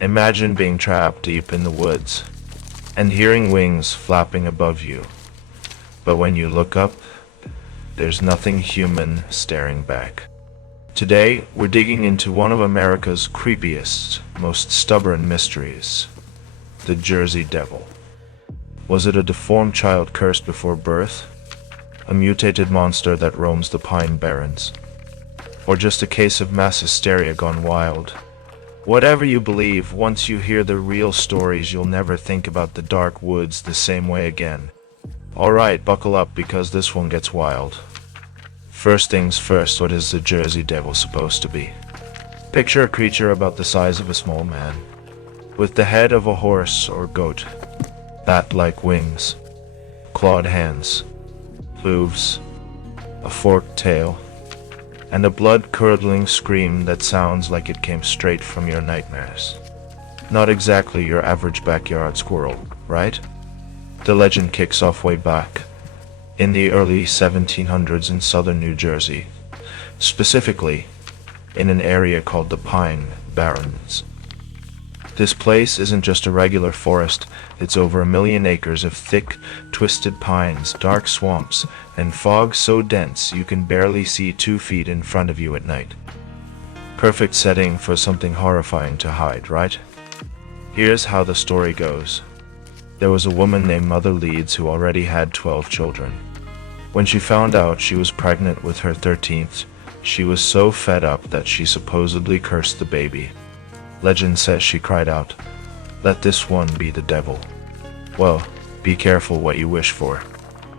Imagine being trapped deep in the woods and hearing wings flapping above you. But when you look up, there's nothing human staring back. Today, we're digging into one of America's creepiest, most stubborn mysteries, the Jersey Devil. Was it a deformed child cursed before birth? A mutated monster that roams the Pine Barrens? Or just a case of mass hysteria gone wild? Whatever you believe, once you hear the real stories, you'll never think about the dark woods the same way again. Alright, buckle up because this one gets wild. First things first, what is the Jersey Devil supposed to be? Picture a creature about the size of a small man, with the head of a horse or goat, bat-like wings, clawed hands, hooves, a forked tail, and a blood-curdling scream that sounds like it came straight from your nightmares. Not exactly your average backyard squirrel, right? The legend kicks off way back in the early 1700s in southern New Jersey, specifically in an area called the Pine Barrens. This place isn't just a regular forest, it's over 1,000,000 acres of thick, twisted pines, dark swamps, and fog so dense you can barely see 2 feet in front of you at night. Perfect setting for something horrifying to hide, right? Here's how the story goes. There was a woman named Mother Leeds who already had 12 children. When she found out she was pregnant with her 13th, she was so fed up that she supposedly cursed the baby. Legend says she cried out, "Let this one be the devil." Well, be careful what you wish for.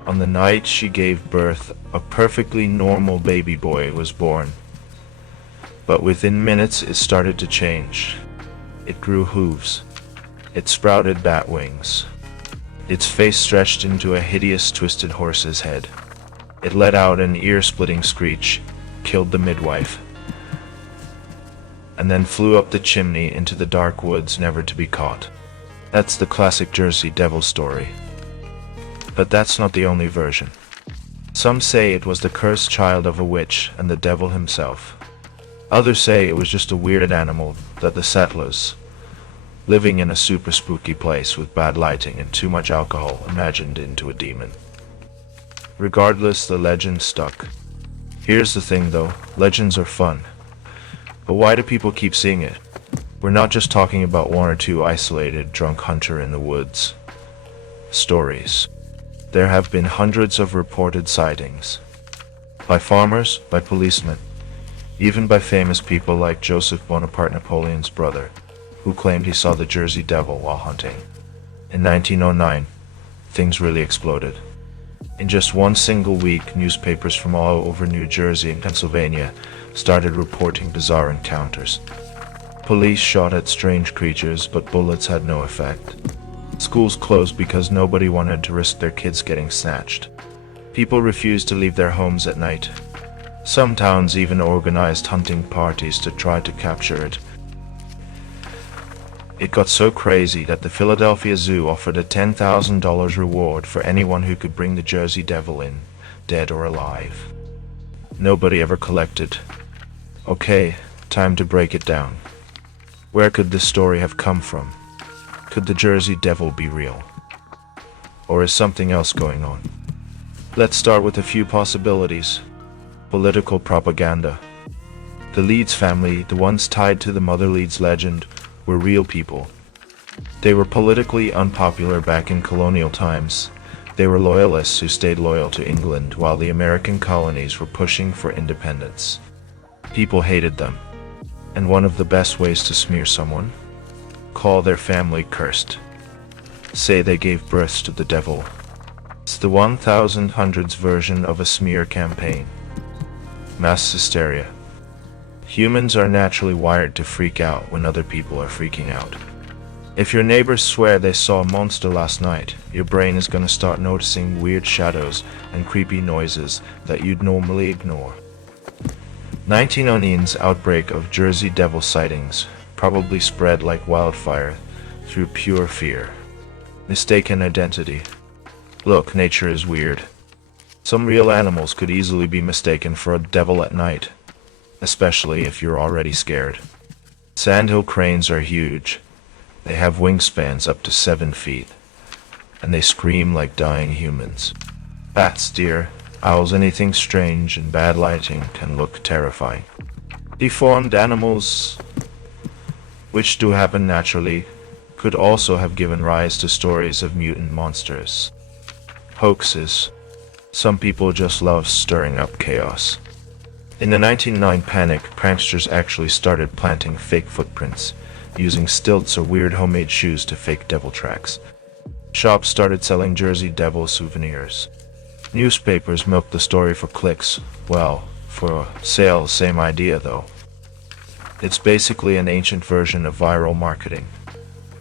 On the night she gave birth, a perfectly normal baby boy was born. But within minutes it started to change. It grew hooves. It sprouted bat wings. Its face stretched into a hideous twisted horse's head. It let out an ear-splitting screech, killed the midwife, and then flew up the chimney into the dark woods, never to be caught. That's the classic Jersey Devil story. But that's not the only version. Some say it was the cursed child of a witch and the devil himself. Others say it was just a weird animal that the settlers, living in a super spooky place with bad lighting and too much alcohol, imagined into a demon. Regardless, the legend stuck. Here's the thing though, legends are fun. But why do people keep seeing it? We're not just talking about 1 or 2 isolated drunk hunter in the woods stories. There have been hundreds of reported sightings. By farmers, by policemen, even by famous people like Joseph Bonaparte, Napoleon's brother, who claimed he saw the Jersey Devil while hunting. In 1909, things really exploded. In just one single week, newspapers from all over New Jersey and Pennsylvania started reporting bizarre encounters. Police shot at strange creatures, but bullets had no effect. Schools closed because nobody wanted to risk their kids getting snatched. People refused to leave their homes at night. Some towns even organized hunting parties to try to capture it. It got so crazy that the Philadelphia Zoo offered a $10,000 reward for anyone who could bring the Jersey Devil in, dead or alive. Nobody ever collected. Okay, time to break it down. Where could this story have come from? Could the Jersey Devil be real? Or is something else going on? Let's start with a few possibilities. Political propaganda. The Leeds family, the ones tied to the Mother Leeds legend, were real people. They were politically unpopular back in colonial times. They were loyalists who stayed loyal to England while the American colonies were pushing for independence. People hated them. And one of the best ways to smear someone? Call their family cursed. Say they gave birth to the devil. It's the 1800s version of a smear campaign. Mass hysteria. Humans are naturally wired to freak out when other people are freaking out. If your neighbors swear they saw a monster last night, your brain is going to start noticing weird shadows and creepy noises that you'd normally ignore. 1909's outbreak of Jersey Devil sightings probably spread like wildfire through pure fear. Mistaken identity. Look, nature is weird. Some real animals could easily be mistaken for a devil at night, especially if you're already scared. Sandhill cranes are huge, They have wingspans up to 7 feet, and they scream like dying humans. Bats, deer, owls, anything strange and bad lighting can look terrifying. Deformed animals, which do happen naturally, could also have given rise to stories of mutant monsters. Hoaxes. Some people just love stirring up chaos. In the 1909 panic, pranksters actually started planting fake footprints, using stilts or weird homemade shoes to fake devil tracks. Shops started selling Jersey Devil souvenirs. Newspapers milked the story for clicks. Well, for sales, same idea though. It's basically an ancient version of viral marketing.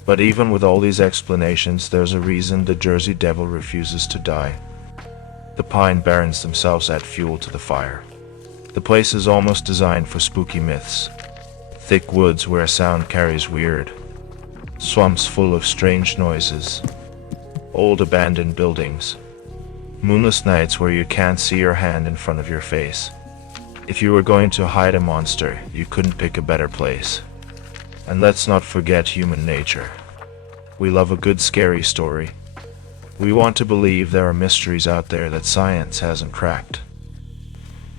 But even with all these explanations, there's a reason the Jersey Devil refuses to die. The Pine Barrens themselves add fuel to the fire. The place is almost designed for spooky myths. Thick woods where sound carries weird. Swamps full of strange noises. Old abandoned buildings. Moonless nights where you can't see your hand in front of your face. If you were going to hide a monster, you couldn't pick a better place. And let's not forget human nature. We love a good scary story. We want to believe there are mysteries out there that science hasn't cracked.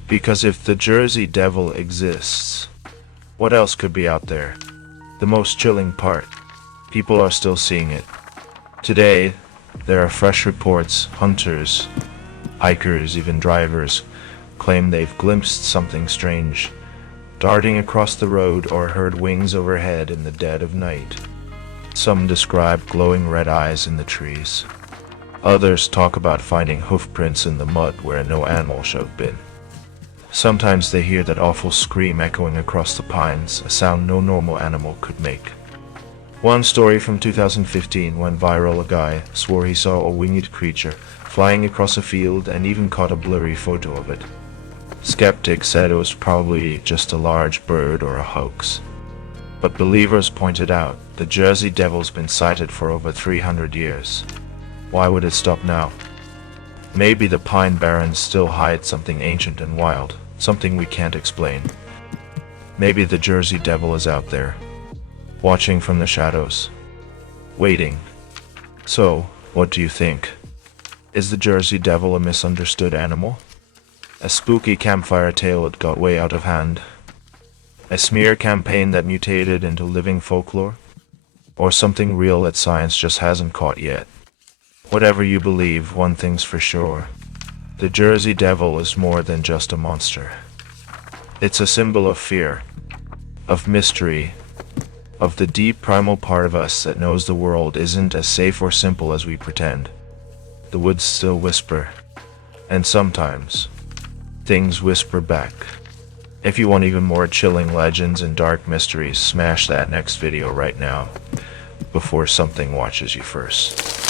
Because if the Jersey Devil exists, what else could be out there? The most chilling part, people are still seeing it. Today, there are fresh reports, hunters, hikers, even drivers, claim they've glimpsed something strange, darting across the road or heard wings overhead in the dead of night. Some describe glowing red eyes in the trees. Others talk about finding hoof prints in the mud where no animal should have been. Sometimes they hear that awful scream echoing across the pines, a sound no normal animal could make. One story from 2015 went viral. A guy swore he saw a winged creature flying across a field and even caught a blurry photo of it. Skeptics said it was probably just a large bird or a hoax. But believers pointed out the Jersey Devil's been sighted for over 300 years. Why would it stop now? Maybe the Pine Barrens still hide something ancient and wild, something we can't explain. Maybe the Jersey Devil is out there, watching from the shadows, waiting. So, what do you think? Is the Jersey Devil a misunderstood animal? A spooky campfire tale that got way out of hand? A smear campaign that mutated into living folklore? Or something real that science just hasn't caught yet? Whatever you believe, one thing's for sure. The Jersey Devil is more than just a monster. It's a symbol of fear, of mystery, of the deep primal part of us that knows the world isn't as safe or simple as we pretend. The woods still whisper, and sometimes, things whisper back. If you want even more chilling legends and dark mysteries, smash that next video right now, before something watches you first.